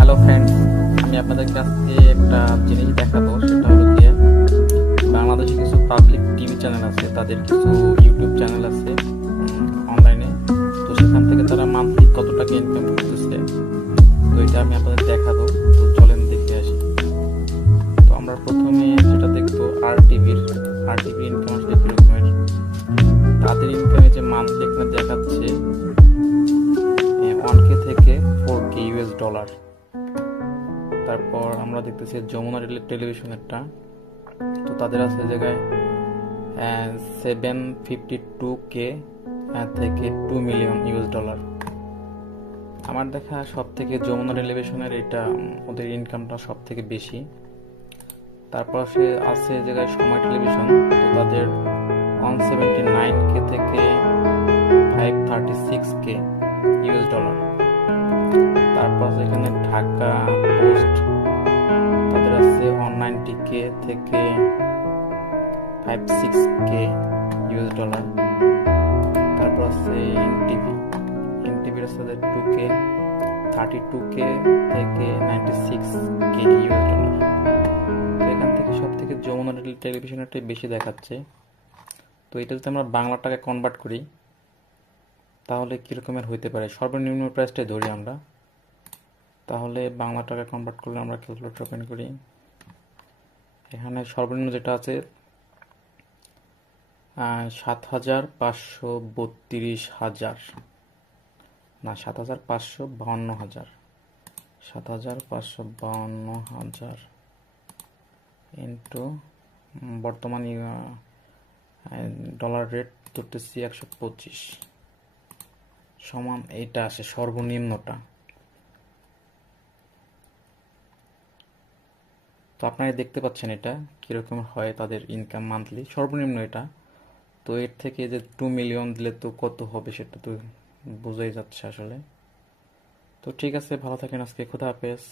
Hello friends, আমি আপনাদের কাছে একটা জিনিস দেখাবো। সেটা হলো গিয়ে বাংলাদেশে কিছু পাবলিক টিভি চ্যানেল আছে, তাদের কিছু ইউটিউব চ্যানেল আছে অনলাইনে। তো সেখান থেকে তারা মান্থলি কত টাকা ইনকাম করতেছে, তো এটা আমি আপনাদের দেখাবো। তো চলেন দেখে আসি। তো আমরা প্রথমে যেটা দেখবো আর টিভির ইনকাম আসলে কিরকমের। তাদের ইনকামে যে মান্থলি এখানে দেখাচ্ছে 1K থেকে 4K US ডলার। তারপর আমরা দেখতেছি যমুনা টেলিভিশনেরটা, তো তাদের আছে জায়গায় 752K থেকে 2 মিলিয়ন US ডলার। আমার দেখা সব থেকে যমুনা টেলিভিশনের এটা ওদের ইনকামটা সব থেকে বেশি। তারপর আছে জায়গায় সময় টেলিভিশন, তো তাদের 179K থেকে 536K US ডলার। তারপর আছে এখানে ঢাকা পোস্ট, তাদের আছে 190K থেকে 56K US ডলার। তারপর আছে এনটিভির আছে 2K 32K থেকে 96K US ডলার। তো এখান থেকে সব থেকে যমুনা টেলিভিশনেরটাই বেশি দেখাচ্ছে। তো এটা যদি আমরা বাংলা টাকায় কনভার্ট করি তাহলে কীরকমের হইতে পারে, সর্বনিম্ন প্রাইসটাই ধরি আমরা। তাহলে বাংলা টাকায় কনভার্ট করলে আমরা ক্যালকুলেটর ওপেন করি। এখানে সর্বনিম্ন যেটা আছে 7,532,000, না 7,552,000, 7,552,000 ইন্টু বর্তমান ডলার রেট ধরতেছি 125 সমান এইটা আসে সর্বনিম্নটা। তো আপনারা দেখতে পাচ্ছেন এটা কীরকম হয় তাদের ইনকাম মান্থলি, সর্বনিম্ন এটা। তো এর থেকে যে 2 মিলিয়ন দিলে তো কত হবে সেটা তো বোঝাই যাচ্ছে আসলে। তো ঠিক আছে, ভালো থাকেন, আজকে খোদা হাফেজ।